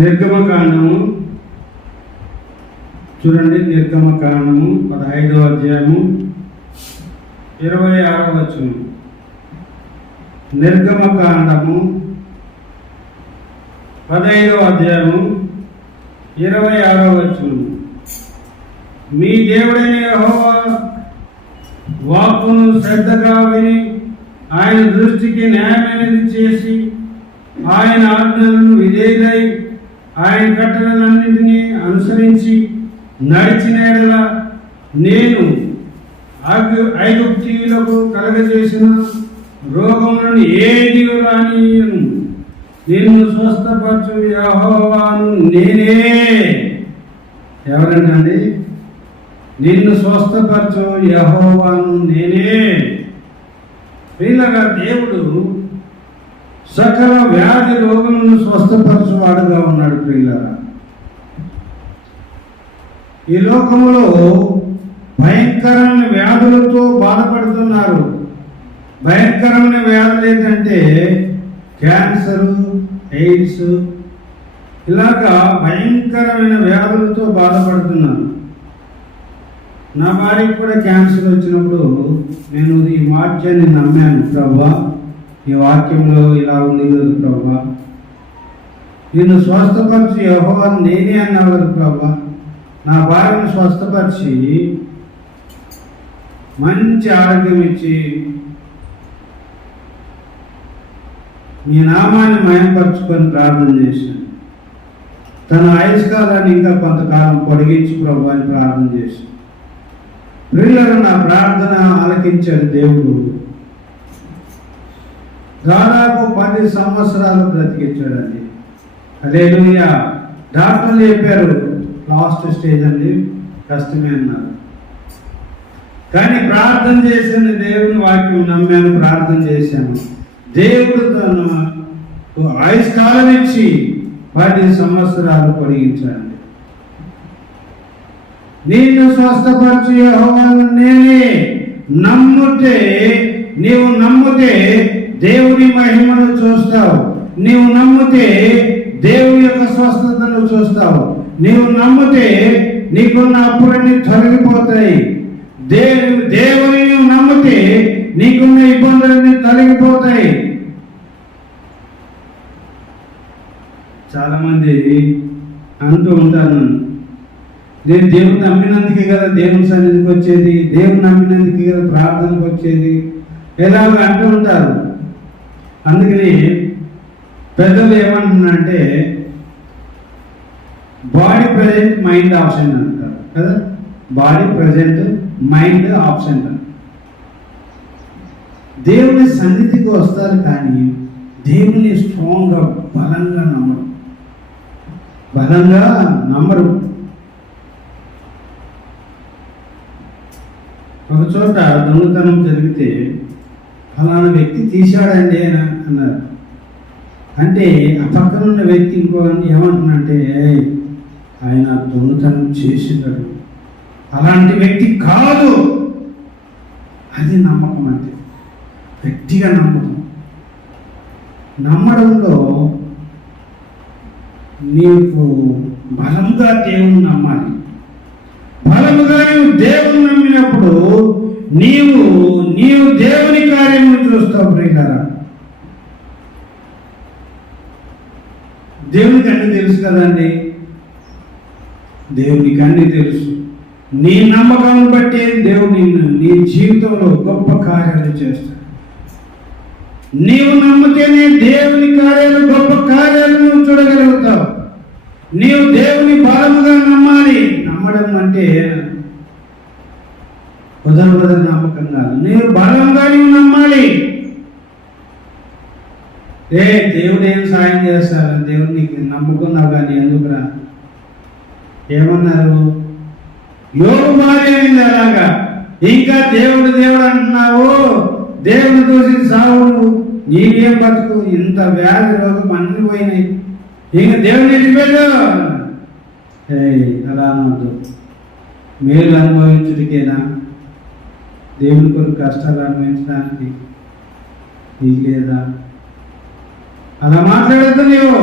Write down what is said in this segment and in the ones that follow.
నిర్గమకాండము చూడండి. నిర్గమకాండము 15వ అధ్యాయము 26వ వచనం. నిర్గమకాండము 15వ అధ్యాయము 26వ వచనం. మీ దేవుడైన యెహోవా వాక్కును శ్రద్ధగా విని ఆయన దృష్టికి న్యాయమైనది చేసి ఆయన ఆజ్ఞలను విధేయులై ఆయన కట్టడలన్నింటినీ అనుసరించి నడిచిన యెడల నేను ఐగుప్తీయులకు కలగజేసిన రోగములను ఏది రానియను. నిన్ను స్వస్థపరచు యెహోవాను నేనే. ఎవరంటండి? నిన్ను స్వస్థపరచు యెహోవాను నేనే. ప్రియులారా, దేవుడు సకల వ్యాధి రోగములను స్వస్థపరచువాడుగా ఉన్నాడు. ప్రియులారా, ఈ లోకములో భయంకరమైన వ్యాధులతో బాధపడుతున్నారు. భయంకరమైన వ్యాధులు ఏంటంటే క్యాన్సరు, ఎయిడ్స్, ఇలాగా భయంకరమైన వ్యాధులతో బాధపడుతున్నారు. నా భార్యకి కూడా క్యాన్సర్ వచ్చినప్పుడు నేను ఈ వాక్యాన్ని నమ్మాను. ప్రభువా, ఈ వాక్యంలో ఇలా ఉంది కదా ప్రభువా, నిన్ను స్వస్థపరిచి యెహోవా నేనే అన్నావు కదా ప్రభువా. నా భార్యను స్వస్థపరిచి మంచి ఆరోగ్యం ఇచ్చి మీ నామాన్ని మయంపరుచుకొని ప్రార్థన చేశాను. తన ఆయుష్కాలాన్ని ఇంకా కొంతకాలం పొడిగించి ప్రభు అని ప్రార్థన చేశాను. ప్రియులను నా ప్రార్థన ఆలకించాడు దేవుడు. దాదాపు 10 సంవత్సరాలు బ్రతికించాడండి. హల్లెలూయా. డాక్టర్లు చెప్పారు లాస్ట్ స్టేజ్ అండి, కష్టమే అన్నారు. కానీ ప్రార్థన చేసిన దేవుని వాక్యం నమ్మాను, ప్రార్థన చేశాను. దేవుడు తన ఆయుష్కాలం ఇచ్చి 10 సంవత్సరాలు పొడిగించాడు. నిన్ను స్వస్థపరచు యెహోవాను నేనే. నీవు నమ్మితే దేవుని మహిమను చూస్తావు. నీవు నమ్మితే దేవుని యొక్క స్వస్థతను చూస్తావు. నీవు నమ్మితే నీకున్న అప్పులన్నీ తొలగిపోతాయి. దేవుని నువ్వు నమ్మితే నీకున్న ఇబ్బందులన్నీ తొలగిపోతాయి. చాలా మంది అంటూ ఉంటాను, నేను దేవుని నమ్మినందుకే కదా దేవుని సన్నిధికి వచ్చేది, దేవుని నమ్మినందుకే కదా ప్రార్థనకు వచ్చేది, ఎలాగ అంటూ ఉంటారు. అందుకని పెద్దలు ఏమంటున్నారంటే బాడీ ప్రజెంట్ మైండ్ ఆబ్సెంట్ అంటారు కదా. Body present mind absent. దేవుని సన్నిధికి వస్తారు కానీ దేవుని స్ట్రాంగ్గా బలంగా నమ్మరు. ఒక చోట దొంగతనం జరిగితే ఫలానా వ్యక్తి తీశాడండి అని అన్నారు. అంటే ఆ పక్కన ఉన్న వ్యక్తి ఇంకో ఏమంటున్నంటే ఆయన దొంగతనం చేసినాడు, అలాంటి వ్యక్తి కాదు. అది నమ్మకం. అంటే గట్టిగా నమ్మడంలో నీకు బలంగా దేవుని నమ్మాలి. బలముగా నీవు దేవుని నమ్మినప్పుడు నీవు దేవుని కార్యమును చూస్తావు. ప్రియులారా, దేవునికి అన్నీ తెలుసు కదండి. దేవునికి అన్నీ తెలుసు. నీ నమ్మకాన్ని బట్టి దేవుడు నీ జీవితంలో గొప్ప కార్యాలు చేస్తాడు. నీవు నమ్మితేనే దేవుని కార్యాలు, గొప్ప కార్యాలు నువ్వు చూడగలుగుతావు. నీవు దేవుని బలముగా నమ్మాలి. నమ్మడం అంటే వదల నమ్మకం కాదు. నీవు బలంగా నీవు నమ్మాలి. దేవుడు ఏం సాయం చేస్తారు? దేవుడు నీకు నమ్ముకున్నావు కానీ ఎందుకురా? ఏమన్నారు? యోగు భార్య అలాగా ఇంకా దేవుడు అంటున్నావు, దేవుడు చూసి సావు, నీకేం బతుకు, ఇంత వ్యాధి రోగం అన్ని పోయినాయి, ఇంకా దేవుని వెళ్ళిపోయాడు. అలా అనవద్దు. మేలు అనుభవించుడికేనా? దేవుని కొరకు కష్టాలు అనుభవించడానికి నీకు లేదా? అలా మాట్లాడద్దు. నీవు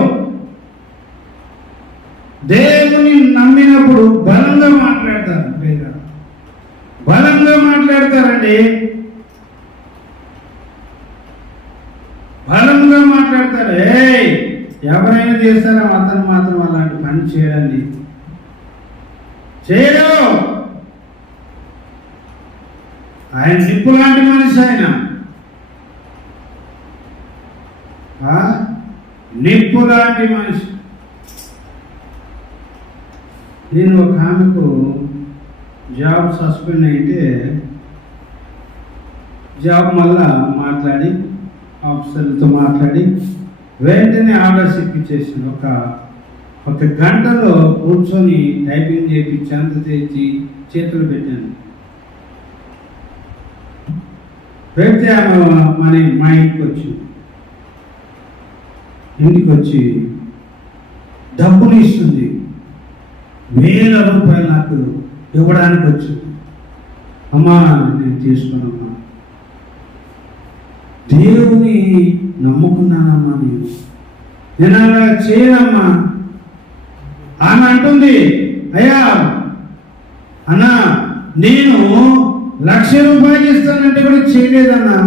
దేవుని నమ్మినప్పుడు బలంగా మాట్లాడతారు. లేదా బలంగా మాట్లాడతారండి, బలంగా మాట్లాడతారు. ఎవరైనా చేస్తారా? అతను మాత్రం అలాంటి పని చేయడండి, చేయడు. ఆయన నిప్పు లాంటి మనిషి. ఆయన నిప్పు లాంటి మనిషి. నేను ఒక ఆమెకు జాబ్ సస్పెండ్ అయితే జాబ్ మళ్ళా మాట్లాడి ఆఫీసర్లతో మాట్లాడి వెంటనే ఆర్డర్స్ ఇప్పించేసాను. ఒక గంటలో కూర్చొని టైపింగ్ చేయించి అంత తెచ్చి చేతులు పెట్టాను. పెడితే ఆమె మా ఇంటికి వచ్చి డబ్బులు ఇస్తుంది. 1000 రూపాయలు నాకు ఇవ్వడానికి వచ్చింది. అమ్మా నేను తీసుకున్నామ్మా, దేవుని నమ్ముకున్నానమ్మా, నేను అలా చేయనమ్మా. ఆమె అంటుంది, అయ్యా అన్నా నేను 1,00,000 రూపాయలు ఇస్తానంటే కూడా చేయలేదన్నా.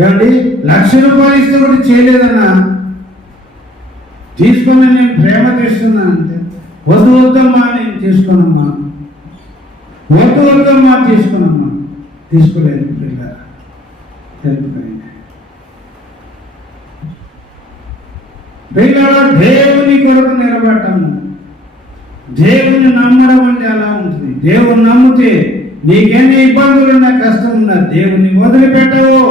ఏమండి, 1,00,000 రూపాయలు ఇస్తే కూడా చేయలేదన్నా. తీసుకుని నేను ప్రేమ చేస్తున్నాను అంటే వద్దు వద్దమ్మా నేను తీసుకోనమ్మా, వద్దు వద్దమ్మా తీసుకున్నమ్మా. తీసుకోలేదు పిల్లరా, పిల్లరా దేవుని కొరకు నిలబడటము, దేవుని నమ్మడం అంటే అలా ఉంటుంది. దేవుని నమ్మితే నీకెన్ని ఇబ్బందులున్నా కష్టం ఉన్నా దేవుని వదిలిపెట్టవు.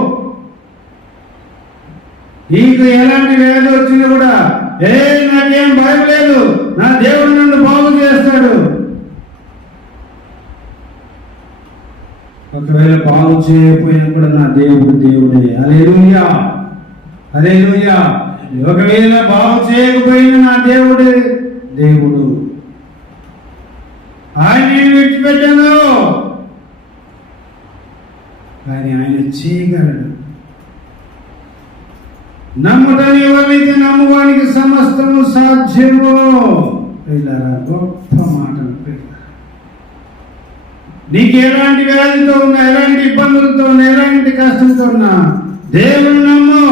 నీకు ఎలాంటి వ్యాధి వచ్చినా కూడా నాకేం భయం లేదు, నా దేవుడు నన్ను బాగు చేస్తాడు. ఒకవేళ బాగు చేయకపోయినా కూడా నా దేవుడే. హల్లెలూయా, హల్లెలూయా. ఒకవేళ బాగు చేయకపోయినా నా దేవుడు. ఆయన నేను విడిచిపెట్టాను, కానీ ఆయన చేయగలడు. నమ్ముటని ఎవరైతే నమ్మువానికి సమస్తము సాధ్యము. గొప్ప మాటలు. నీకు ఎలాంటి వ్యాధితో ఉన్నా, ఎలాంటి ఇబ్బందులతో ఉన్నా, ఎలాంటి కష్టంతో ఉన్నా దేవుని నమ్ము,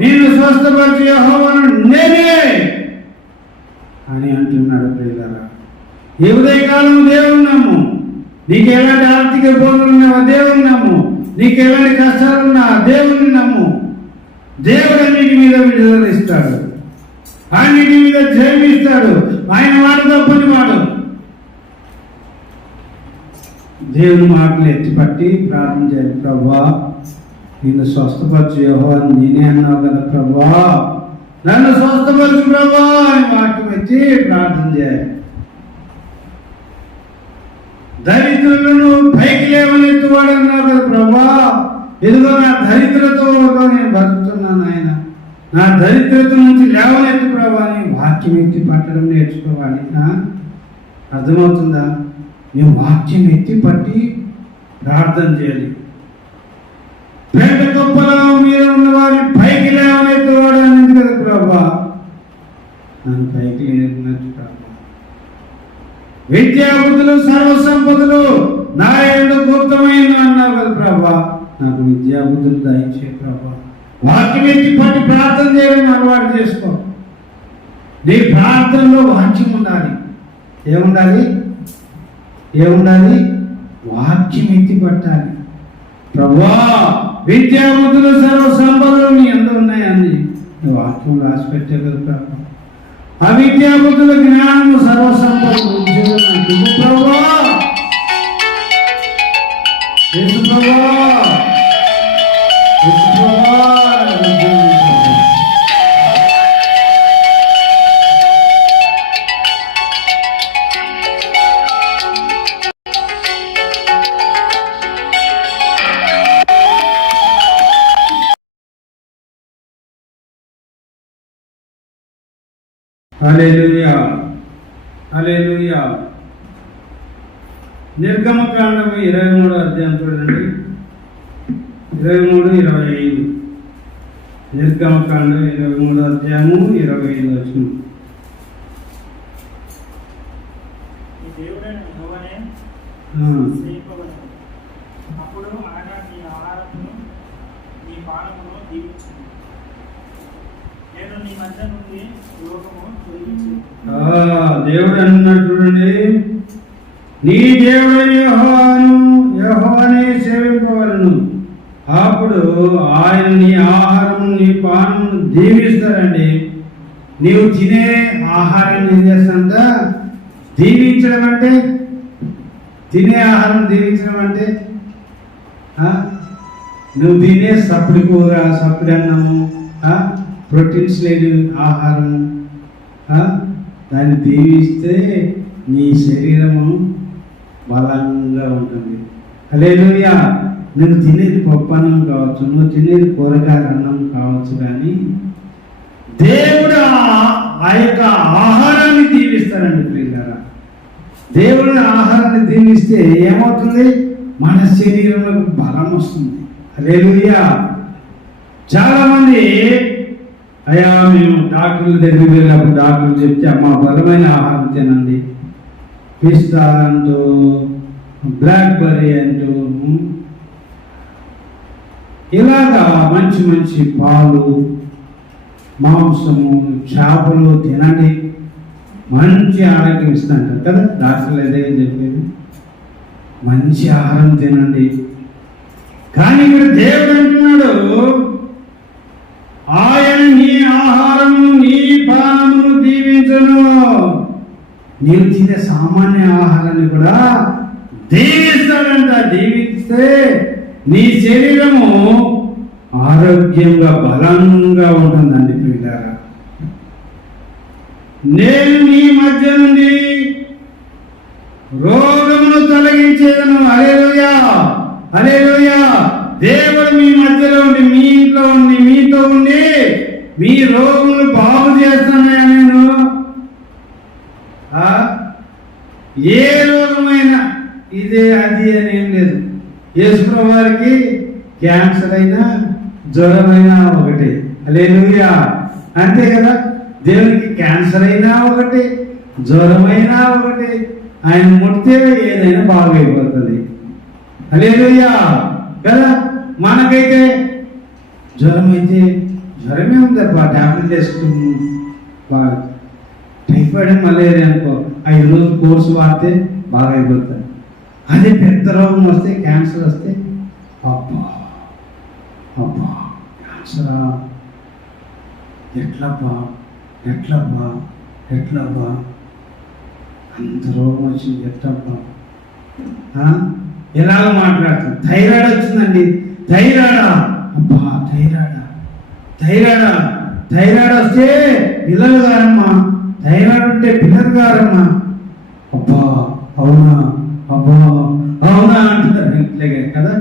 నేను స్వస్థపరిచే యెహోవాను నేనే అని అంటున్నాడు. ప్రియులారా, ఈ ఉదయకాలం దేవుని నమ్ము. నీకు ఎలాంటి ఆర్థిక ఇబ్బందులు ఉన్నావా దేవుని నమ్ము. నీకు ఎలాంటి కష్టాలున్నా దేవుని నమ్ము. దేవుడు అన్నిటి మీద విడుదల ఇస్తాడు, అన్నిటి మీద జయమిస్తాడు. ఆయన మాట తప్పని వాడు. దేవుని మాటలు ఎత్తిపట్టి ప్రార్థన చేయాలి. ప్రభువా నిన్ను స్వస్థపరచు యెహోవా నేనే అన్నావు కదా ప్రభువా, నన్ను స్వస్థపరచు ప్రభువా అని వాక్యం ఎత్తి ప్రార్థన చేయాలి. దరిద్రులను పైకి లేవనెత్తువాడు అన్నావు కదా ప్రభువా, ఇదిగో నా దరిద్రతో నేను బతుకుతున్నాను. ఆయన నా దరిద్రత నుంచి లేవనెత్తు ప్రభువా అని వాక్యం ఎత్తి పట్టడం నేర్చుకోవాలి. అర్థమవుతుందా? నేను వాక్యం ఎత్తి పట్టి ప్రార్థన చేయాలి. పేట గొప్పలో మీద ఉన్న వారిని పైకి లేవనెత్తువాడు అన్నది కదా ప్రభువా, నన్ను పైకి లేవనెత్తు ప్రభువా. విద్యాబుద్ధులు సర్వసంపదలు నా యందు గుప్తమైన అన్నావు కదా ప్రభువా, నాకు విద్యాబుద్ధులు దయచే ప్రభువా. వాక్యం ఎత్తి పట్టి ప్రార్థన చేయడం అలవాటు చేసుకో. నీ ప్రార్థనలో వాక్యం ఉండాలి. ఏముండాలి? వాక్యం ఎత్తి పట్టాలి. ప్రభువా విద్యాబుద్ధులు సర్వ సంపదలు నీ యందు ఉన్నాయని వాక్యం రాసి పెట్టే కదా ప్రభు. ఆ విద్యాబుద్ధుల జ్ఞానము సర్వ సంపదలు ప్రభువా. హల్లెలూయా, హల్లెలూయా. నిర్గమకాండము 23వ అధ్యాయం చూడండి, 23, 25. నిర్గమకాండ 23వ అధ్యాయము 25వ వచనం. అప్పుడు ఆయన నీ ఆహారమును నీ పానమును దీవించును. నేను నీ మధ్య నుండి రోగము తొలగించు. దేవుడు అన్నాడు చూడండి, నీ దేవుడైన యెహోవానే సేవింపవలను, అప్పుడు ఆయన నీ ఆహారం నీ పానం దీవిస్తారండి. నీవు తినే ఆహారాన్ని ఏం చేస్తాంట? దీవించడం అంటే, తినే ఆహారం దీవించడం అంటే నువ్వు తినే సప్పుడు కూర, సప్పుడు అన్నము, ప్రోటీన్స్ లేని ఆహారం, దాన్ని దీవిస్తే నీ శరీరము బలంగా ఉంటుంది. హల్లెలూయా. నువ్వు తినేది పప్పు అన్నం కావచ్చు, నువ్వు తినేది కూరగాయల అన్నం కావచ్చు, కానీ దేవుడు ఆ యొక్క ఆహారాన్ని దీవిస్తాడండి ప్రియులారా. దేవుడి ఆహారాన్ని దీవిస్తే ఏమవుతుంది? మన శరీరంలో బలం వస్తుంది. హల్లెలూయా. చాలామంది అయ్యా మేము డాక్టర్ల దగ్గరికి వెళ్ళినప్పుడు డాక్టర్లు చెప్తే అమ్మ బలమైన ఆహారం తినండి, పిస్తా అంటూ, బ్లాక్బెర్రీ అంటూ, ఇలాగా మంచి మంచి పాలు, మాంసము, చేపలు తినండి, మంచి ఆరోగ్యం ఇస్తాంటారు కదా డాక్టర్లు. ఏదైనా చెప్పేది మంచి ఆహారం తినండి. కానీ ఇక్కడ దేవుడు అంటున్నాడు, ఆయన నీ ఆహారము నీ పానమును దీవించును. నీవు తినే సామాన్య ఆహారాన్ని కూడా దీవిస్తాడంట. దీవిస్తే నీ శరీరము ఆరోగ్యంగా బలంగా ఉంటుందండి ప్రియులారా. నేను నీ మధ్య నుండి రోగమును తొలగించేదను. హల్లెలూయా, హల్లెలూయా. దేవుడు మీ మధ్యలో ఉండి, మీ ఇంట్లో ఉండి, మీతో ఉండి మీ రోగములు బాగు చేస్తున్నాయా? నేను ఏ రోగమైనా ఇదే అది అని ఏం లేదు. యేసుప్రభు వారికి క్యాన్సర్ అయినా జ్వరమైనా ఒకటి. హల్లెలూయా. అంతే కదా, దేవునికి క్యాన్సర్ అయినా ఒకటి, జ్వరమైనా ఒకటి. ఆయన ముడితే ఏదైనా బాగైపోతుంది. హల్లెలూయా కదా. మనకైతే జ్వరం అయితే జ్వరమే ఉంది, ట్యాబ్లెట్ వేసుకుని టైఫాయిడ్ మలేరియా అనుకో 5 రోజులు కోర్సు వాడితే బాగా అయిపోతుంది. అదే పెద్ద రోగం వస్తే, క్యాన్సర్ వస్తే అబ్బా అబ్బా క్యాన్సరా, ఎట్లబ్బా ఎట్లబ్బా ఎట్లబ్బా, అంత రోగం వచ్చింది ఎట్లబ్బా, ఎలాగ మాట్లాడుతుంది. థైరాయిడ్ వచ్చిందండి, థైరాయిడా, అబ్బా థైరాయిడా, థైరాయిడా, థైరాయిడ్ వస్తే పిల్లలు గారమ్మా, థైరాయిడ్ ఉంటే పిల్లలు గారమ్మా, అబ్బా అవునా, అబ్బా అవునా అంటారు. ఇట్లాగే కదా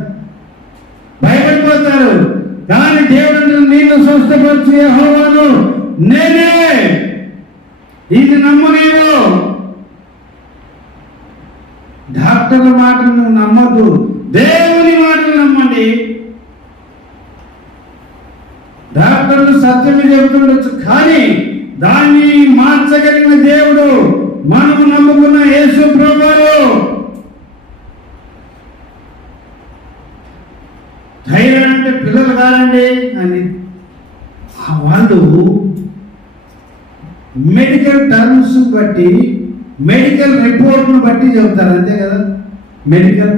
భయపడిపోతారు. కానీ దేవుడు నేను స్వస్థపరిచే యెహోవాను నేనే, ఇది నమ్మనీవు. డాక్టర్ల మాటలు నువ్వు నమ్మద్దు, దేవుని మాటలు నమ్మండి. డాక్టర్లు సత్యమే చెబుతుండొచ్చు, కానీ దాన్ని మార్చగలిగిన దేవుడు మనము నమ్ముకున్న యేసు ప్రభువు. ధైర్యం అంటే పిల్లలు కాదండి అని వాళ్ళు మెడికల్ టర్మ్స్ బట్టి, మెడికల్ రిపోర్ట్ను బట్టి చెబుతారు, అంతే కదా. మెడికల్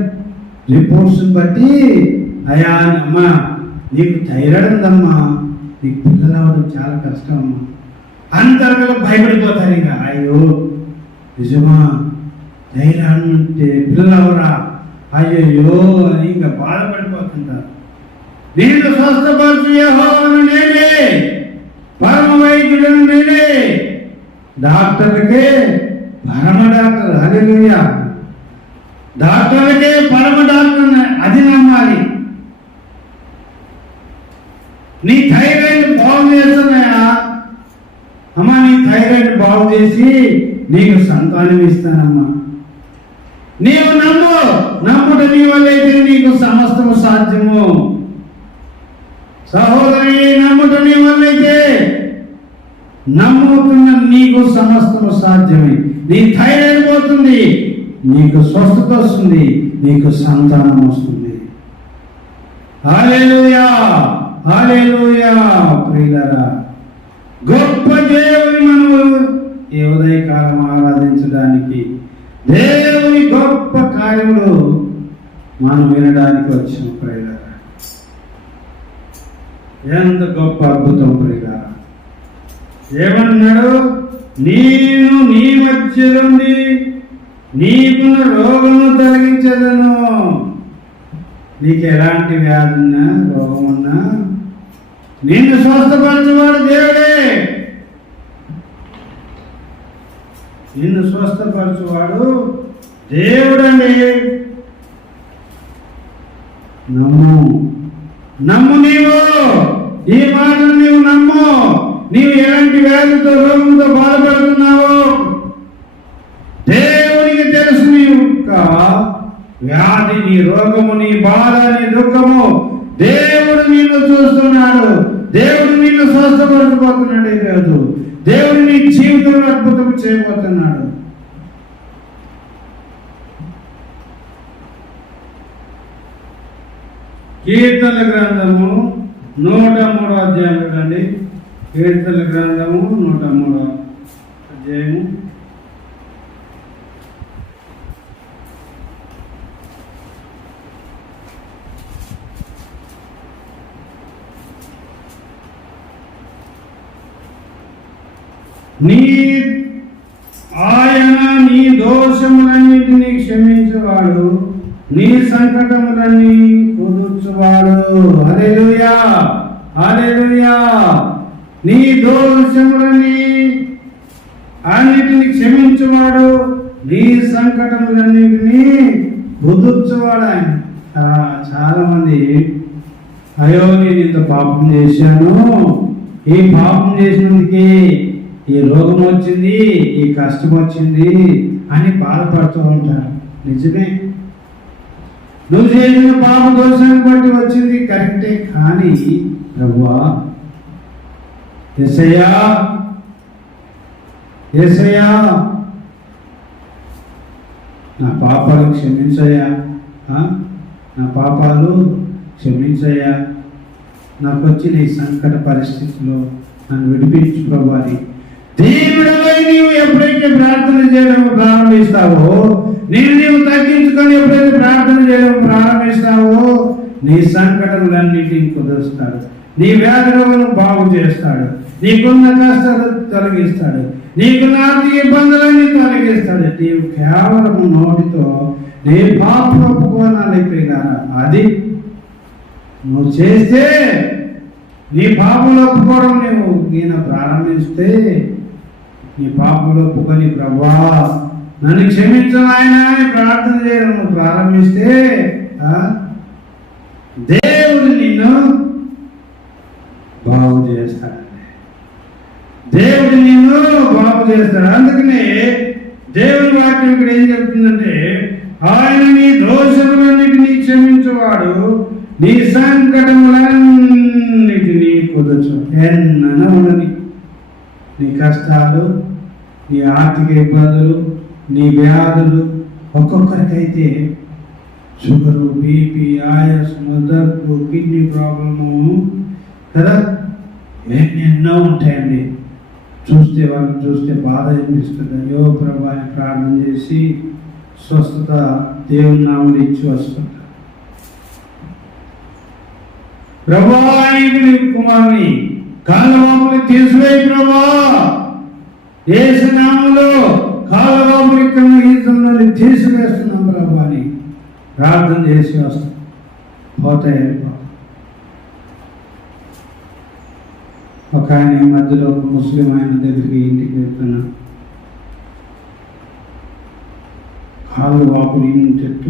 రిపోర్ట్స్ బట్టి అయ్యా అమ్మా నీకు థైరాయిడ్ ఉందమ్మా, నీకు పిల్లలు అవ్వడం చాలా కష్టం అమ్మా అంతగా భయపడిపోతారు. ఇంకా అయ్యో నిజమా, థైరాయిడ్ ఉంటే పిల్లలు అవరా, అయ్యయ్యో అని ఇంకా బాధపడిపోతుంటారు. నేను స్వస్థపరచు యెహోవాను నేనే, పరమ వైద్యుడను నేనే. డాక్టర్లకే పరమ డాక్టర్. హల్లెలూయా. డాక్టర్లకే పరమ డాక్టర్, అది నమ్మాలి. నీ థైరాయిడ్ బాగు చేస్తున్నాయా అమ్మా, నీ థైరాయిడ్ బాగు చేసి నీకు సంతానం ఇస్తానమ్మా. నీవు నమ్ముట నీ వల్లైతే నీకు సమస్తము సాధ్యము. సహోదరి, నమ్ముట నీ వల్లైతే నమ్ముతున్న నీకు సమస్తము సాధ్యమే. నీ ధైర్యం పోతుంది, నీకు స్వస్థత వస్తుంది, నీకు సంతానం వస్తుంది. హల్లెలూయా, హల్లెలూయా. ప్రియులారా, గొప్ప దేవుని మనము ఈ ఉదయకాలం ఆరాధించడానికి, దేవుని గొప్ప కార్యములు మనం వినడానికి వచ్చిన ప్రియులారా. ఎంత గొప్ప అద్భుతం ప్రియులారా. ఏమన్నాడు? నేను నీ మధ్యలోని నీకున్న రోగము తొలగించదను. నీకు ఎలాంటి వ్యాధి ఉన్నా, రోగం ఉన్నా, నిన్ను స్వస్థపరచువాడు దేవుడే. నిన్ను స్వస్థపరచువాడు దేవుడండి. నమ్ము, నమ్ము. నీవు ఈ మాటను నీవు నమ్ము. నీవు ఎలాంటి వ్యాధితో, రోగంతో బాధపడుతున్నావో దేవునికి తెలుసు. నీ యొక్క వ్యాధి, నీ రోగము, నీ బాధ, నీ దుఃఖము దేవుడు నిన్ను చూస్తున్నాడు. దేవుడు నిన్ను స్వస్థపరచబోతున్నాడు. ఈరోజు దేవుడు నీ జీవితంలో అద్భుతం చేయబోతున్నాడు. కీర్తన గ్రంథము 103వ అధ్యాయం చూడండి. కీర్తన గ్రంథము 103వ అధ్యాయము. ఆయన నీ దోషములన్నిటినీ క్షమించువాడు, నీ సంకటములన్నీ కుదుర్చువాడు. హల్లెలూయా, హల్లెలూయా. నీ దోషములన్నీ అన్నిటిని క్షమించువాడు, నీ సంకటములన్నిటినీ కుదుర్చువాడు. ఆయన చాలా మంది, అయ్యో నేను ఇంత పాపం చేశాను, ఈ పాపం చేసినందుకే ఈ రోగం వచ్చింది, ఈ కష్టం వచ్చింది అని బాధపడుతూ ఉంటారు. నిజమే, నువ్వు చేసిన పాప దోషాన్ని బట్టి వచ్చింది కరెక్టే. కానీ ప్రభువా, యేసయ్యా, యేసయ్యా, నా పాపాలు క్షమించయ్యా, నా పాపాలు క్షమించయ్యా, నాకు వచ్చిన ఈ సంకట పరిస్థితిలో నన్ను విడిపించు ప్రభువా అని దేవుడిపై నీవు ఎప్పుడైతే ప్రార్థన చేయడం ప్రారంభిస్తావో, నీవు తగ్గించుకొని ఎప్పుడైతే ప్రార్థన చేయడం ప్రారంభిస్తావో, నీ సంకటములన్నిటిని కుదురుస్తాడు, నీ వ్యాధి రోగులను బాగు చేస్తాడు, నీకున్న కష్టాలు తొలగిస్తాడు, నీకున్న ఆర్థిక ఇబ్బందులన్నీ తొలగిస్తాడు. నీవు కేవలం నోటితో నీ పాపం ఒప్పుకోనాలి ప్రియులారా. అది నువ్వు చేస్తే, నీ పాపలు ఒప్పుకోవడం నువ్వు ఈయన ప్రారంభిస్తే, నీ పాపలు ఒప్పుకొని ప్రభువా నన్ను క్షమించు ఆయన అని ప్రార్థన చేయడం నువ్వు ప్రారంభిస్తే దేవుడు నిన్ను బాగు చేస్తాడండి. దేవుడు నిన్ను బాగు చేస్తాడు. అందుకనే దేవుని వాక్యం ఇక్కడ ఏం చెప్తుందంటే, ఆయన నీ దోషములన్నిటినీ క్షమించువాడు, నీ సంకటములన్నిటినీ కుదర్చు. ఎన్నైనా ఉండని నీ కష్టాలు, నీ ఆర్థిక ఇబ్బందులు, నీ వ్యాధులు, ఒక్కొక్కరికైతే షుగరు, బీపీ, ఆయాసము, దగ్గు, కిడ్నీ ప్రాబ్లము కదా, ఎన్నెన్నో ఉంటాయండి. వాళ్ళని చూస్తే బాధ అనిపిస్తుంది. అయ్యో ప్రభా అని ప్రార్థన చేసి స్వస్థత దేవుని నామమున ఇచ్చి వస్తుంటారు. ప్రభా నీ కుమారుని కాళ్ళవాపుని తీసివేయి ప్రభా, యేసు నామములో కాళ్ళవాపుని కన్నా ఈతంలో తీసివేస్తున్నాం ప్రభా అని ప్రార్థన చేసి వస్తాం. పోతాయి. ఒక ఆయన మధ్యలో ఒక ముస్లిం ఆయన దగ్గరికి ఇంటికి వెళ్తున్నా, కాళ్ళు వాపులు ఇంతెత్తు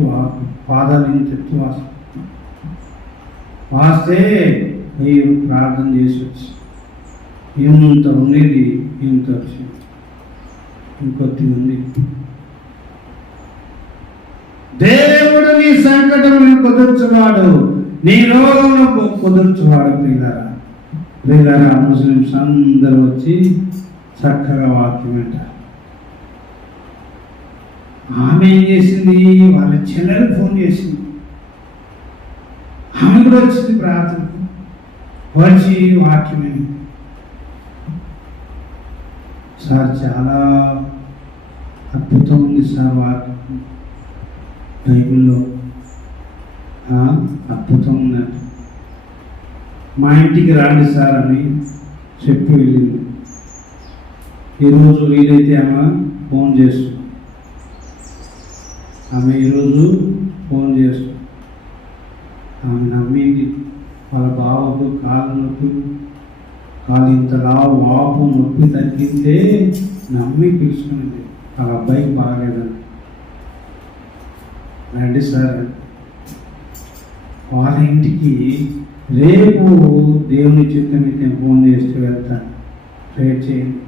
పాదాలు ఇంతెత్తు వాస్తే మీరు ప్రార్థన చేసి వచ్చి ఇంత ఉండేది ఇంత వచ్చింది, ఇంకొద్ది ఉంది. దేవుడు నీ సంకటములను కుదర్చువాడు, నీ రోగమును కుదుర్చువాడు. ప్రియులారా ముస్లిమ్స్ అందరూ వచ్చి చక్కగా వాక్యం వింటారు. ఆమె ఏం చేసింది? వాళ్ళ చెల్లెలకు ఫోన్ చేసింది. ఆమె కూడా వచ్చింది ప్రార్థనకు, వచ్చి వాక్యం విని, సార్ చాలా అద్భుతం ఉంది సార్, వాక్యం బైబిల్లో అద్భుతం ఉన్నట్టు, మా ఇంటికి రాండి సార్ అని చెప్పి వెళ్ళింది. ఈరోజు వీలైతే ఆమె ఫోన్ చేస్తుంది. ఆమె ఈరోజు ఫోన్ చేస్తుంది. ఆమె నమ్మింది. వాళ్ళ బావకు కాలు నొప్పి, కాలు ఇంతలా వాపు నొప్పి తగ్గితే నమ్మి పిలుచుకునేది. వాళ్ళ అబ్బాయికి బాగలేదని. రండి సార్, వాళ్ళ ఇంటికి రేపు దేవుని చిత్తం అయితే ఫోన్ చేస్తూ వెళ్తాను, ప్రేర్ చేయండి.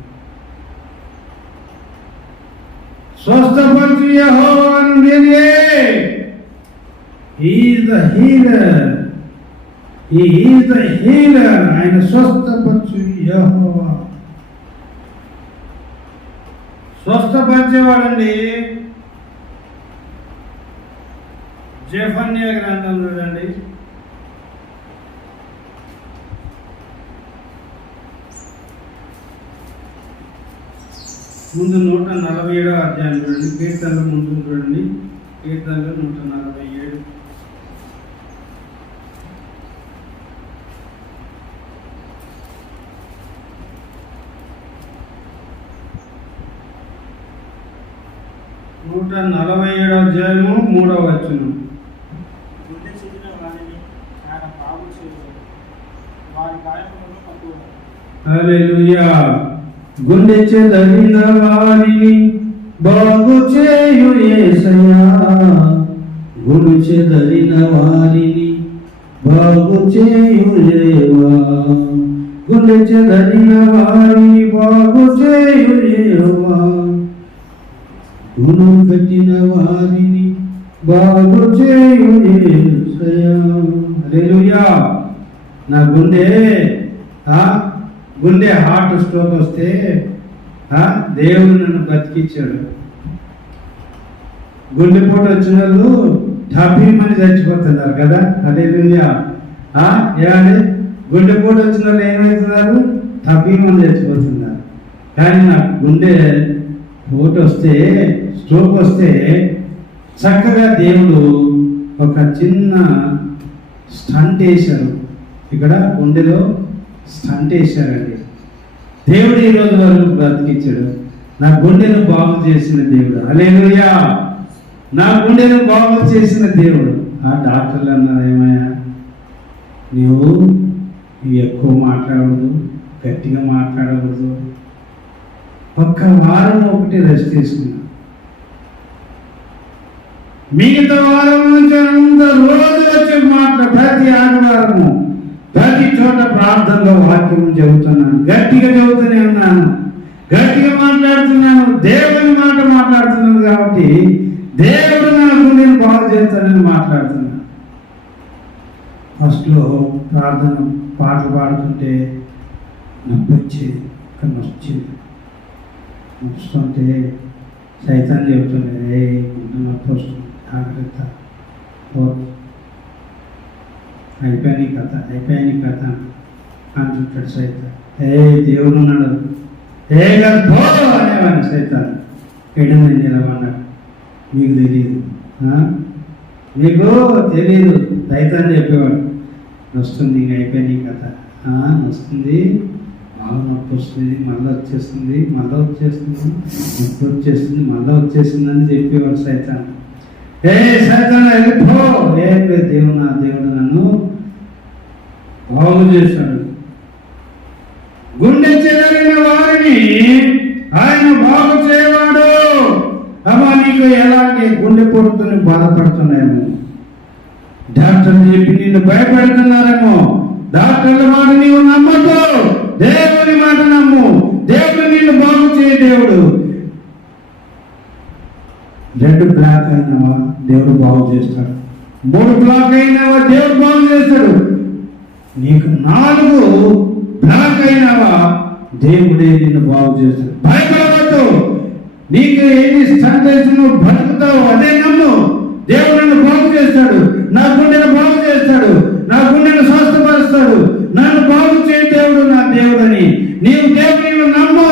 స్వస్థపరిచి యెహోవాను నేనే. He is the healer. He is the healer. ఆయన స్వస్థపరచు యెహోవా. స్వస్థపరిచేవాడండి. జెఫన్యా గ్రంథం చూడండి. ముందు 147 అధ్యాయం చూడండి. కీర్తనలో ముందు చూడండి. కీర్తనలో 147. నూట 47 అధ్యాయము 3వ వచనం. గుండె చెదిరిన వారిని ఆయన బాగు చేయును, వారి గాయములను కట్టును. హల్లెలూయా. గుండె చెదిరిన వారిని బాగు చేయు యేసయ్యా. గుండె చెదిరిన వారిని బాగు చేయు దేవా. గుండె చెదిరిన వారిని బాగు చేయు దేవా. గుణం కట్టిన వారిని బాగు చేయు యేసయ్యా. హల్లెలూయా. నా గుండె హార్ట్ స్ట్రోక్ వస్తే దేవుడు నన్ను బతికించాడు. గుండెపోటు వచ్చిన వాళ్ళు ఠపీమని చచ్చిపోతున్నారు కదా. హల్లెలూయా. ఏమండి, గుండెపోటు వచ్చిన వాళ్ళు ఏమవుతున్నారు? ఠపీమని చచ్చిపోతున్నారు. కానీ నాకు గుండె పోటు వస్తే, స్ట్రోక్ వస్తే చక్కగా దేవుడు ఒక చిన్న స్టంట్ వేశారు. ఇక్కడ గుండెలో స్టంట్ వేశారండి. దేవుడు ఈరోజు వరకు బ్రతికించాడు. నా గుండెను బాగు చేసిన దేవుడు. హల్లెలూయా. నా గుండెను బాగు చేసిన దేవుడు. ఆ డాక్టర్లు అన్నారు, ఏమయ్యా నీవు ఎక్కువ మాట్లాడకూడదు, గట్టిగా మాట్లాడకూడదు, ఒక్క వారం ఒకటి రెస్ట్ తీసుకున్నా, మిగతా వారం నుంచి అంత రోజు వచ్చి ప్రతి ఆదివారము ప్రతి చోట ప్రార్థనలో వాక్యం చెబుతున్నాను, గట్టిగా చెబుతూనే ఉన్నాను, గట్టిగా మాట్లాడుతున్నాను, దేవుని మాట మాట్లాడుతున్నాను. కాబట్టి దేవుడు నాకు నేను బాగు చేస్తానని మాట్లాడుతున్నాను. ఫస్ట్లో ప్రార్థన పాటలు పాడుతుంటే నొప్పి వచ్చేది, కన్ను వచ్చేది. నొస్తుంటే సైతాన్ని చెబుతుండే, నొప్పి వస్తుంది, జాగ్రత్త, అయిపోయాని కథ అంటుంటాడు సైతాన్. దేవుడు ఉన్నాడు, పో అనేవాడిని సైతాన్. ఎడమ నిలవన్నాడు. మీకు తెలియదు, సైతాన్ చెప్పేవాడు, వస్తుంది ఇంక అయిపోయాని కథ, వస్తుంది, బాగా నొప్పి వస్తుంది, మళ్ళీ వచ్చేస్తుంది, నొప్పి వచ్చేస్తుంది, మళ్ళీ వచ్చేస్తుంది అని చెప్పేవాడు సైతాన్. సైతాన్ వెళ్ళిపో. ఏం లేదు, దేవుడు నన్ను బాగు చేశాడు. గుండె చెదరిన వారిని ఆయన బాగు చేయవాడు. అమ్మా, నీకు ఎలాంటి గుండె పొడుతుని బాధపడుతున్నాయేమో, డాక్టర్లు చెప్పి నిన్ను భయపెడుతున్నారేమో, డాక్టర్ల మాట నీవు నమ్మద్దు, దేవుని మాట నమ్ము. దేవుడు నిన్ను బాగు చేయ దేవుడు. బ్లడ్ బ్లాక్ అయినవా, దేవుడు బాగు చేస్తాడు. 3 బ్లాక్ అయినావా దేవుడు బాగు చేస్తాడు. నీకు 4 బ్లాక్ అయినావా దేవుడే నిన్ను బాగు చేస్తాడు. భయపడవద్దు. నీకు ఏది సందేశం బ్రతుకుతావు అదే నమ్ము. దేవుడు నన్ను బాగు చేస్తాడు, నా గుండెను బాగు చేస్తాడు, నా గుండెను స్వస్థపరుస్తాడు, నన్ను బాగు చేయ దేవుడు నా దేవుడని నీవు దేవుడిని నమ్ము.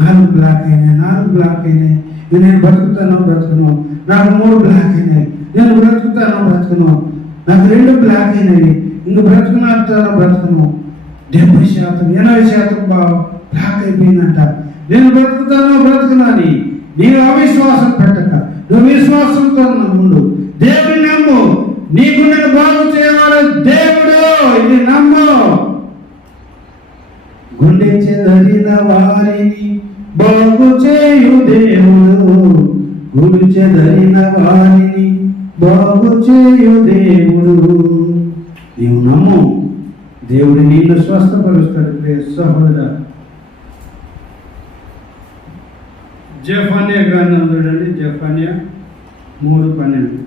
4 బ్లాక్ అయినాయి నేను బ్రతుకును. నాకు 3 బ్లాక్ అయినాయి, నేను బ్రతుకును. నాకు 2 బ్లాక్ అయినాయి, ఇంక బ్రతుకును 70% 80% బ్లాక్ అయిపోయిందంట. నేను బ్రతుకును అని నీవు అవిశ్వాసం పెట్టక నువ్వు విశ్వాసంతో ముందు దేవుని నమ్ము. నీకు నేను బాగు చేయవాడు దేవుడు, ఇది నమ్ము. గుండె చెదరిన వారిని బాగు చేయు దేవుడు, గుండె చెదరిన వారిని బాగు చేయు దేవుడు. నీవు నమ్ము, దేవుడు నిన్ను స్వస్థపరుస్తాడు. ప్రియ సహోదరా, జెఫన్యా గ్రంథం చూడండి. జెఫన్యా 3:12.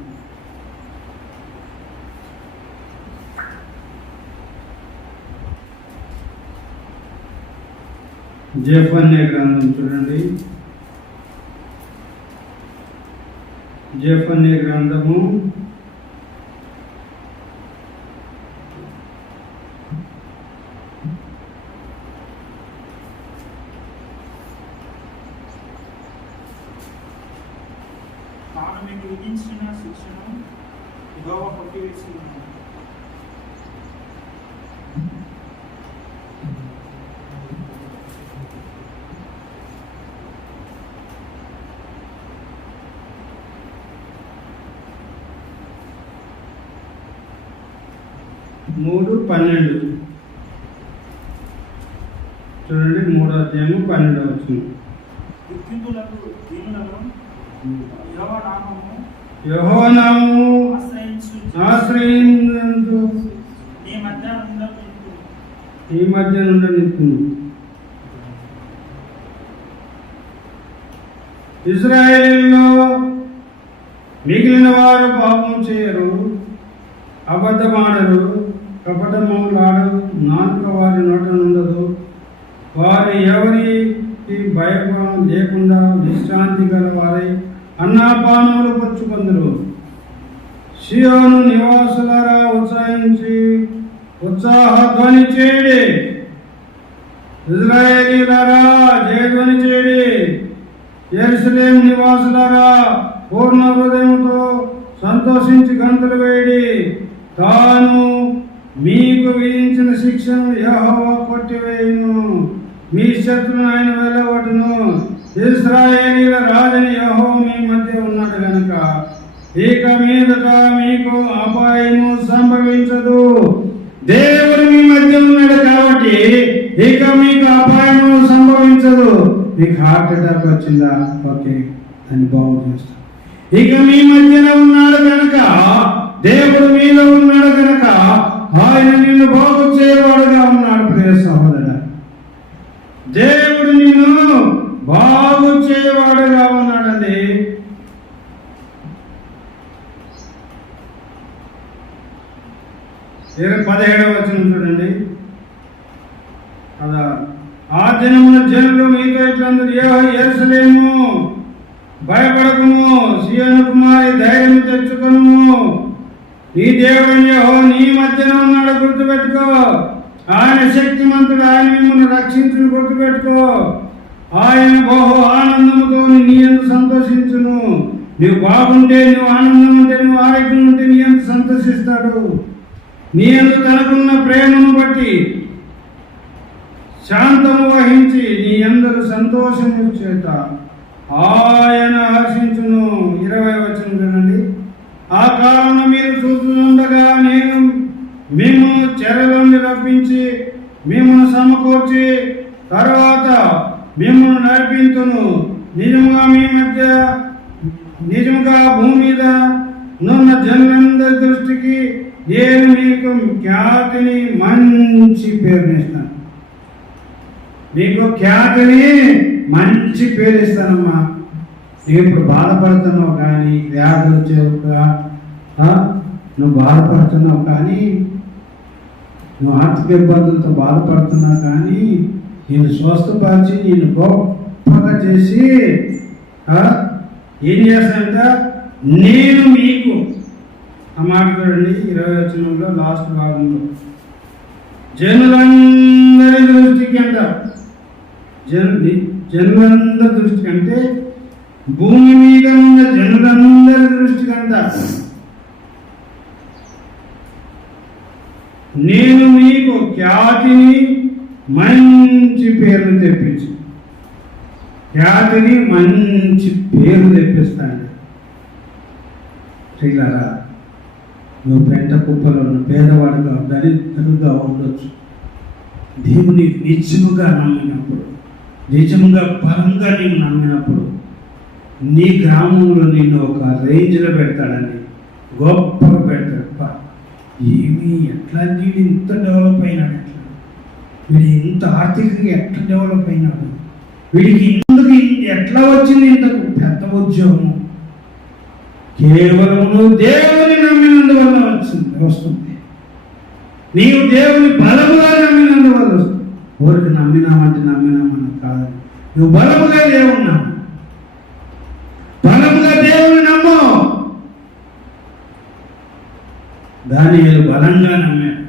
జెఫన్యా గ్రంథం చూడండి. జెఫన్యా గ్రంథము 'తాను మీకు విధించిన శిక్షను యెహోవా కొట్టివేసి ఉన్నాడు.' చూడండి 3వ అధ్యాయము 12వ వచనం. దుఃఖితులకు దీనులను యెహోవా నామము ఆశ్రయించు నీ మధ్య నుండనిత్తును. ఇశ్రాయేలులో మిగిలిన వారు పాపం చేయరు, అబద్ధమాడరు, కపటములాడరు, నాలుక వారి నోట నుండదు. వారు ఎవరికి భయం లేకుండా విశ్రాంతి గల వారై అన్నాపానములు పుచ్చుకొందురు. సియోను నివాసులారా ఉత్సాహధ్వని చేయుడి, ఇశ్రాయేలీయులారా జయధ్వని చేయుడి. యెరూషలేము నివాసులారా పూర్ణ హృదయముతో సంతోషించి గంతులు వేయుడి. తాను మీకు విధించిన శిక్షను యెహోవా కొట్టివేయును, మీ శత్రువును ఆయన వెలగొట్టును. ఇశ్రాయేలీయుల రాజుని యెహోవా మీ మధ్య ఉన్నాడు గనుక ఇక మీదట మీకు అపాయము సంభవించదు. దేవుడు మీ మధ్య ఉన్నాడు కాబట్టి ఇక మీకు అపాయము సంభవించదు. మీకు హార్ట్ అటాక్ వచ్చిందా? ఓకే, అని బాగు చేస్తాం. ఇక మీ మధ్యన ఉన్నాడు కనుక, దేవుడు మీలో ఉన్నాడు కనుక ఆయన నిన్ను బాగు చేయవాడుగా ఉన్నాడు. ప్రియ సహోదరుడా, దేవుడు నిన్ను బాగు చేయవాడుగా ఉన్నాడండి. ఇరవై 17వ వచనం చూడండి. అలా ఆ దినమున జనులు మీతో ఇట్లందరూ, యెరూషలేము భయపడకుము, సీయోను కుమారి ధైర్యం తెచ్చుకొనుము, నీ దేవుడు యెహోవా నీ మధ్యన ఉన్నాడు గుర్తుపెట్టుకో. ఆయన శక్తిమంతుడు, ఆయన మిమ్మల్ని రక్షించును గుర్తుపెట్టుకో. ఆయన బహు ఆనందముతో నీ యందు సంతోషించును. నువ్వు బాగుంటే, నువ్వు ఆనందం ఉంటే, నువ్వు ఆరోగ్యం ఉంటే నీ యందు సంతోషిస్తాడు. నీ యందు తనకున్న ప్రేమను బట్టి శాంతము వహించి నీ అందరూ సంతోషము చేత ఆయన హర్షించును. 20వ వచనం చూడండి. ఆ కాలంలో మీరు చూస్తుండగా నేను మేము చెరలోని రప్పించి మిమ్మల్ని సమకూర్చి తర్వాత మిమ్మల్ని నడిపించును. నిజముగా భూమి మీద నున్న జనులందరి దృష్టికి నేను మీకు ఖ్యాతిని, మంచి పేరునిస్తాను. మీకు ఖ్యాతిని, మంచి పేరు ఇస్తానమ్మా. నువ్వు ఇప్పుడు బాధపడుతున్నావు కానీ, వ్యాధులు వచ్చేవుగా నువ్వు బాధపడుతున్నావు కానీ, నువ్వు ఆర్థిక ఇబ్బందులతో బాధపడుతున్నావు కానీ, నేను స్వస్థపరిచి నేను గొప్పగా చేసి ఏం చేస్తానంట, నేను మీకు ఆ మాట చూడండి 20వ వచనంలో లాస్ట్ భాగంలో, జనులందరి దృష్టికి అంట, జనులందరి దృష్టికి అంటే భూమి మీద ఉన్న జనులందరి దృష్టికి అంట నేను మీకు ఖ్యాతిని మంచి పేరును తెప్పించి, ఖ్యాతిని మంచి పేరు తెప్పిస్తాను. శ్రీలారా, నువ్వు పెంట కుప్పలో ఉన్న పేదవాడుగా దరిద్రుగా ఉండొచ్చు. దేవుని నిజముగా నమ్మినప్పుడు, నిజంగా బలంగా నీవు నమ్మినప్పుడు నీ గ్రామంలో నిన్ను ఒక రేంజ్లో పెడతాడని, గొప్పగా పెడతాడు. ఏమి ఎట్లా వీడు ఇంత డెవలప్ అయినాడు, ఎట్లా వీడు ఇంత ఆర్థికంగా ఎట్లా డెవలప్ అయినాడు, వీడికి ఇందుకు ఎట్లా వచ్చింది ఇంత పెద్ద ఉద్యోగం. కేవలం నువ్వు దేవుని నమ్మినందువల్ల వస్తుంది. నీవు దేవుని బలముగా నమ్మినందువల్ల వస్తుంది. ఊరికి నమ్మినామని కాదు, నువ్వు బలముగా దేవున్నావు. బలముగా దేవుని నమ్ము. దానియేలు బలంగా నమ్మాడు.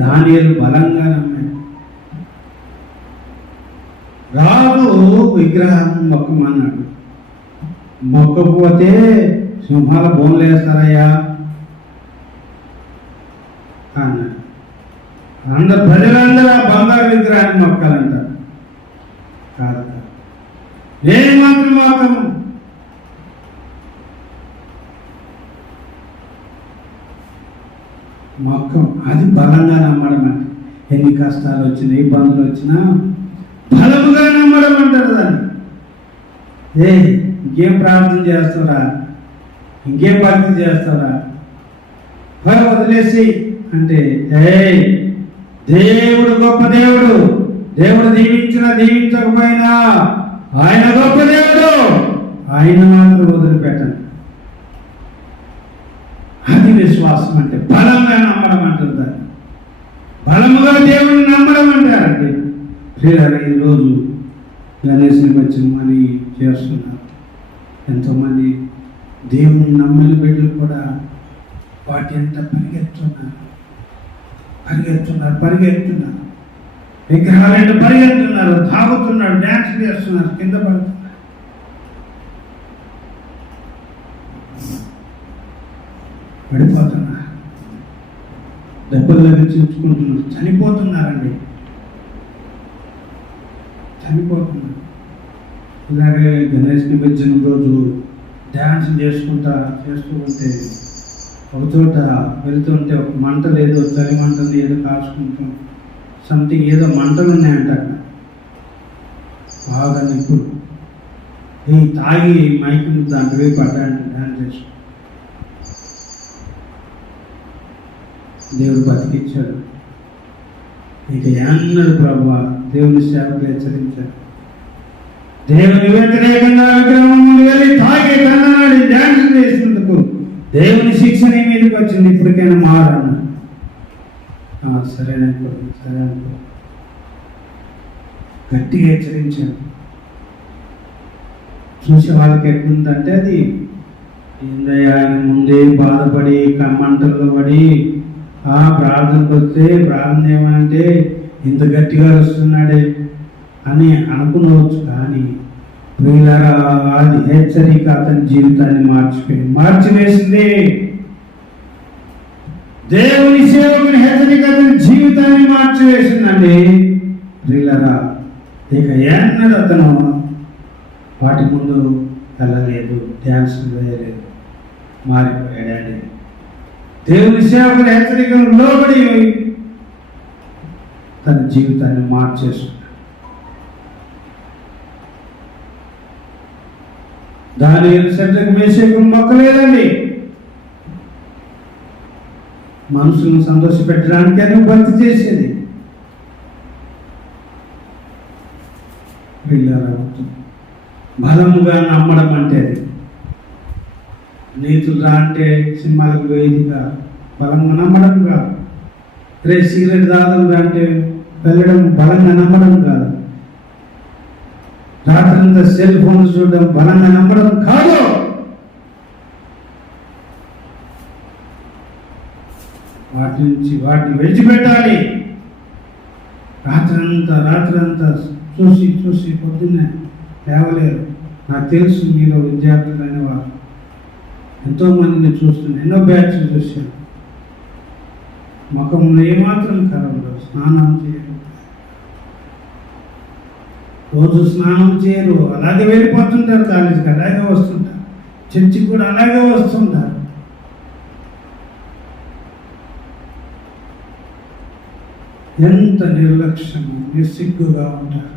దానియేలు బలంగా నమ్మాడు. రాజు విగ్రహం మొక్కమన్నాడు. మొక్కపోతే సింహాల బోన్లు వేస్తారయ్యా అన్నాడు. ప్రజలందరూ ఆ బంగారు విగ్రహాన్ని మొక్కాలంటారు. కాదు, నేను మాత్రం మొక్కము. మొక్కం అది బలంగా నమ్మడం అంటే. ఎన్ని కష్టాలు వచ్చినా, ఇబ్బందులు వచ్చినా బలముగా నమ్మడం అంటారు దాన్ని. ఇంకేం ప్రార్థన చేస్తారా, ఇంకేం భక్తి చేస్తారా, వదిలేసి అంటే దేవుడు గొప్ప దేవుడు. దేవుడు దీవించకపోయినా ఆయన గొప్ప దేవుడు. ఆయన మాత్రం వదిలిపెట్టండి. అది విశ్వాసం అంటే, బలంగా నమ్మడం అంటారు దాన్ని. బలముగా దేవుడిని నమ్మడం అంటారండి. ఈరోజు గణేష్ నిమజ్జనం అని చేస్తున్నారు. ఎంతోమంది దేవుని నమ్మిన బిడ్డలు కూడా వాటి ఎంత పరిగెత్తున్నారు. విగ్రహాలు ఎంత పరిగెత్తున్నారు, తాగుతున్నారు, డ్యాన్స్ చేస్తున్నారు, కింద పడుతున్నారు. పడిపోతున్నారు, దెబ్బలు తగ్గించుకుంటున్నారు, చనిపోతున్నారండి. ఇలాగే గణేష్ నిమజ్జనం రోజు డ్యాన్స్ చేస్తూ ఉంటే ఒక చోట వెళ్తుంటే ఒక మంటలు ఏదో చలి మంటలు ఏదో కాచుకుంటాం, సంథింగ్ ఏదో మంటలు ఉన్నాయంట. బాగా ఇప్పుడు తాగి మైక్ దాంట్లో పడ్డాయంట డ్యాన్స్ చేస్తూ. దేవుడు బతికిచ్చాడు. ఇక ఏమన్నాడు ప్రభువా, దేవుని సేవకులు హెచ్చరించాడు. దేవుని వ్యతిరేకంగా విగ్రహం ముందు వెళ్ళి తాగి కన్నాడు, డ్యాన్స్ చేసినందుకు దేవుని శిక్ష నీ మీదకి వచ్చింది, ఇప్పటికైనా మారన్నా. సరే అనుకో గట్టిగా హెచ్చరించాడు. చూసే వాళ్ళకి ఎట్లుందంటే అది ఏందయ్యా, ఆయన ముందే బాధపడి మంటల్లో పడి ప్రార్థనకు వస్తే ప్రార్థన ఏమంటే ఇంత గట్టిగా వస్తున్నాడే అని అనుకునవచ్చు. కానీ ప్రియులారా, అది హెచ్చరిక అతని జీవితాన్ని మార్చివేసింది. దేవుని సేవకుని హెచ్చరిక అతని జీవితాన్ని మార్చివేసిందండి. ప్రియులారా, ఇక ఎన్నడూ అతను వాటి ముందు వెళ్ళలేదు, డ్యాన్స్ వేయలేదు, మారిపోయాడండి. దేవుని సేవకుని హెచ్చరికను లోబడి తన జీవితాన్ని మార్చేసుకున్నాడు. దానియేలు శద్రకు మేషకును మొక్కలేదండి. మనుషులను సంతోషపెట్టడానికి అని భక్తి చేసేది. పిల్లలు బలముగా నమ్మడం అంటే అది. నీతులు రా అంటే సినిమాలకు వేదిక బలంగా నమ్మడం కాదు. సిగరెట్ తాగడం రా అంటే వెళ్ళడం బలంగా నమ్మడం కాదు. రాత్రంతా సెల్ ఫోన్ చూడడం బలంగా నమ్మడం కాదు. వాటిని విడిచిపెట్టాలి. రాత్రంతా చూసి పొద్దున్నే లేవలేరు. నాకు తెలుసు మీలో విద్యార్థులైన వారు ఎంతోమందిని చూస్తున్నాను, ఎన్నో బ్యాచ్లు చూశాను. ముఖంలో ఏమాత్రం కలవదు, స్నానం చేయరు, రోజు స్నానం చేయరు, అలాగే వెళ్ళిపోతుంటారు, కాలేజీకి అలాగే వస్తుంటారు, చర్చికి కూడా అలాగే వస్తుంటారు. ఎంత నిర్లక్ష్యము, నిస్సిగ్గుగా ఉంటారు.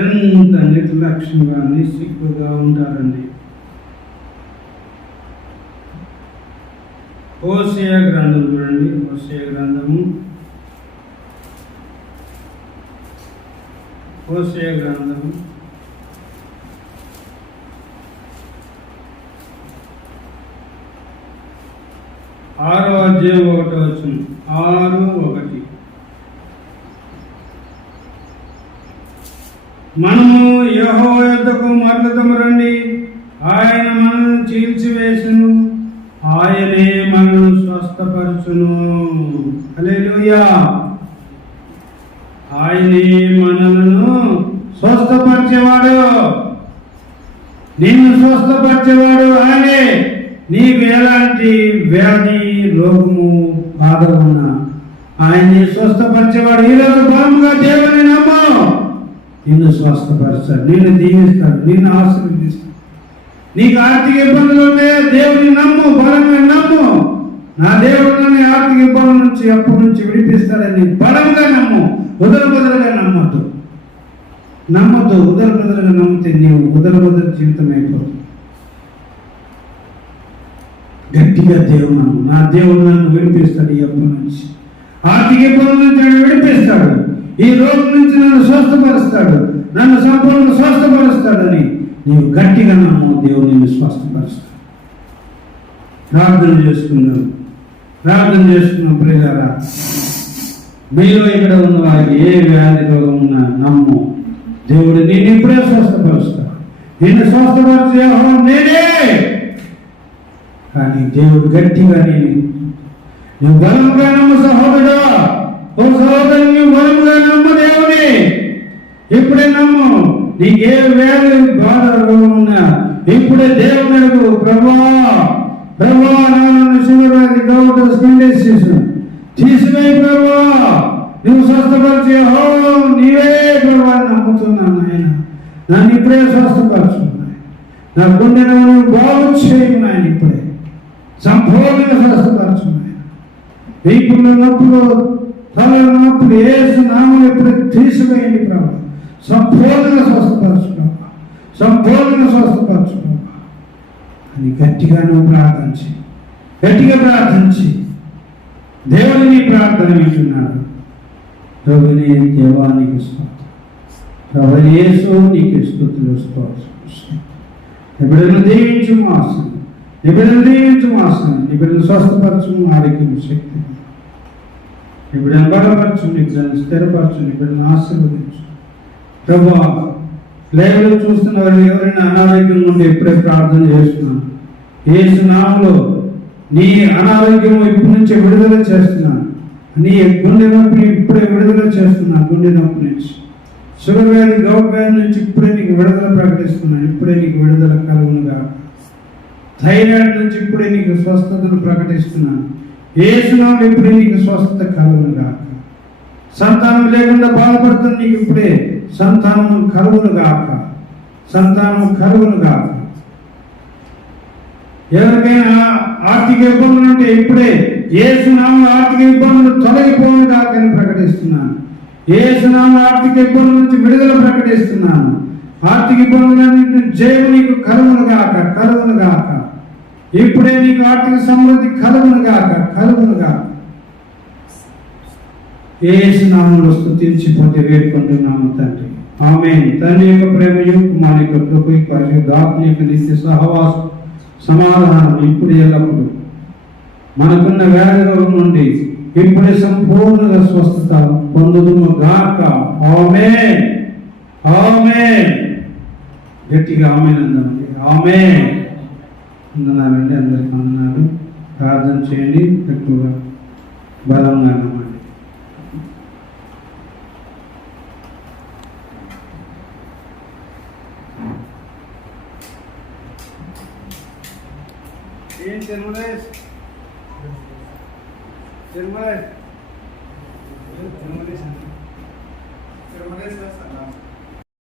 ఎంత నిర్లక్ష్యంగా నిస్సిగ్గుగా ఉంటారండి. హోషేయ గ్రంథం చూడండి. హోషేయ గ్రంథము 6వ అధ్యాయం 1వ వచనం. 6:1. మనము యెహోవా యొద్దకు మరలుదము రండి, ఆయన మనల్ని చీల్చివేసును, ఆయనే మనల్ని స్వస్థపరచును. హల్లెలూయా. ఆయనే మనలను స్వస్థపరిచేవాడు, నిన్ను స్వస్థపరిచేవాడు ఆయనే. నీకు ఎలాంటి వ్యాధి, రోగము, బాధ ఉన్నా ఆయన్ని స్వస్థపరిచేవాడు. ఈరోజు బలముగా దేవుని నమ్ము, నిన్ను స్వస్థపరుస్తాడు, నిన్ను దీవిస్తాడు, నిన్ను ఆశీర్వదిస్తాడు. నీకు ఆర్థిక ఇబ్బందులు ఉన్నాయా? దేవుని నమ్ము, బలంగా నమ్ము. నా దేవుడు నన్ను ఆర్థిక ఇబ్బందుల నుంచి, అప్పు నుంచి విడిపిస్తాడని బలంగా నమ్ము. ఉదరబుదరగా నమ్మద్దు. ఉదరబుదరగా నమ్మితే నీవు ఉదరబుదర జీవితం అయిపోతుంది. గట్టిగా దేవుడు నమ్ము. నా దేవుడు నన్ను విడిపిస్తాడు, ఈ అప్పు నుంచి, ఆర్థిక ఇబ్బందుల నుంచి నన్ను విడిపిస్తాడు, ఈ రోగం నుంచి నన్ను స్వస్థపరుస్తాడు, నన్ను సంపూర్ణంగా స్వస్థపరుస్తాడని నీవు గట్టిగా నమ్ము. దేవుడు నిన్ను స్వస్థపరుస్తాడు. ప్రార్థన చేసుకున్నాం ప్రియులారా. మీలో ఇక్కడ ఉన్న వారికి ఏ వ్యాధి రోగం ఉన్నా నమ్ము, దేవుడు నేను ఇప్పుడే స్వస్థపరుస్తాడు. నిన్ను స్వస్థపరిచే నేనే. కానీ దేవుడు గట్టిగా నువ్వు బలంగా నమ్ము సహోదరుడా, ఓ సహోదరు, నువ్వు బలంగా నమ్ము దేవుని. ఇప్పుడే నమ్ము. నీకు ఏ వ్యాధి బాధ రోగం ఉన్నా ఇప్పుడే దేవుని అడుగు. ప్రభువా నన్ను షుగర్ వ్యాధి, గౌట్, స్కిన్ డిసీజ్ తీసివేయి ప్రభువా, నువ్వు స్వస్థపరిచే నీవే ప్రభువా నమ్ముతున్నాను. ఆయన నన్ను ఇప్పుడే స్వస్థపరుచున్నాయి. నా గుండెను నువ్వు బాగు చేయు నాయన, ఇప్పుడే సంపూర్ణంగా స్వస్థపరుచున్నాయి. వీపుల్లో నొప్పులు, తల నొప్పులు యేసు నామములో ఇప్పుడే తీసివేయండి ప్రభు. సంపూర్ణంగా స్వస్థపరచు ప్రభు, సంపూర్ణంగా స్వస్థపరచు ప్రభు అని గట్టిగా నువ్వు గట్టిగా ప్రార్థించి దేవుని నీ ప్రార్థన వింటున్నాడు. ప్రభుని దేవానికి స్తోత్రం, ప్రభు యేసు నీకు స్తుతులు స్తోత్రం. నిబిడను దీవించు మాసం, నిబిడను స్వస్థపరచు, ఆరోగ్యం శక్తి, నిబిడను బలపరచు, నిబిడను స్థిరపరచు, నిబిడను ఆశీర్వదించు. ప్రభు లైవ్లో చూస్తున్న వారు ఎవరైనా అనారోగ్యం నుండి ఎప్పుడే ప్రార్థన చేస్తున్నాను. యేసు నామములో నీ అనారోగ్యం ఇప్పటి నుంచే విడుదల చేస్తున్నాను. నీ గుండె నొప్పిని ఇప్పుడే విడుదల చేస్తున్నాను. గుండె నొప్పి నుంచి, షుగర్ వ్యాధి, గౌట్ వ్యాధి నుంచి ఇప్పుడే నీకు విడుదల ప్రకటిస్తున్నాను. ఇప్పుడే నీకు విడుదల కలుగునుగా. థైరాయిడ్ నుంచి ఇప్పుడే నీకు స్వస్థతను ప్రకటిస్తున్నాను. యేసు నామములో ఇప్పుడే నీకు స్వస్థత కలుగునుగా. సంతానం లేకుండా బాధపడుతున్న నీకు ఇప్పుడే సంతానం కలుగునుగాక. ఎవరికైనా ఆర్థిక ఇబ్బందులు ఉంటే ఇప్పుడే యేసు నామములో ఆర్థిక ఇబ్బందులు తొలగిపోనుగాక అని ప్రకటిస్తున్నాను. యేసు నామములో ఆర్థిక ఇబ్బందుల నుంచి విడుదల ప్రకటిస్తున్నాను. ఆర్థిక ఇబ్బందులన్నింటినీ జయము నీకు కలుగునుగాక. ఇప్పుడే నీకు ఆర్థిక సమృద్ధి కలుగునుగాక. యేసు నామములో స్తుతించిపోతే వేడుకుంటున్నాము తండ్రి. ఆమేన్. తండ్రి యొక్క ప్రేమయు కుమారుని యొక్క కృపయు పరిశుద్ధాత్మ యొక్క నిత్య సహవాసం సమాధానం ఇప్పుడు ఎల్లప్పుడు మనకున్న వ్యాధుల నుండి ఇప్పుడే సంపూర్ణంగా స్వస్థత పొందుదుము గాక. ఆమేన్. ఆమేన్. గట్టిగా ఆమేన్ అందామండి. ఆమేన్. వందనాలండి. అందరికీ వందనాలు. ప్రార్థన చేయండి. ఎక్కువగా బలంగా నమ్మండి. ఏం తిరుమలేష్ తిరుమలేష్ తిరుమలేష్ తిరుమలేష్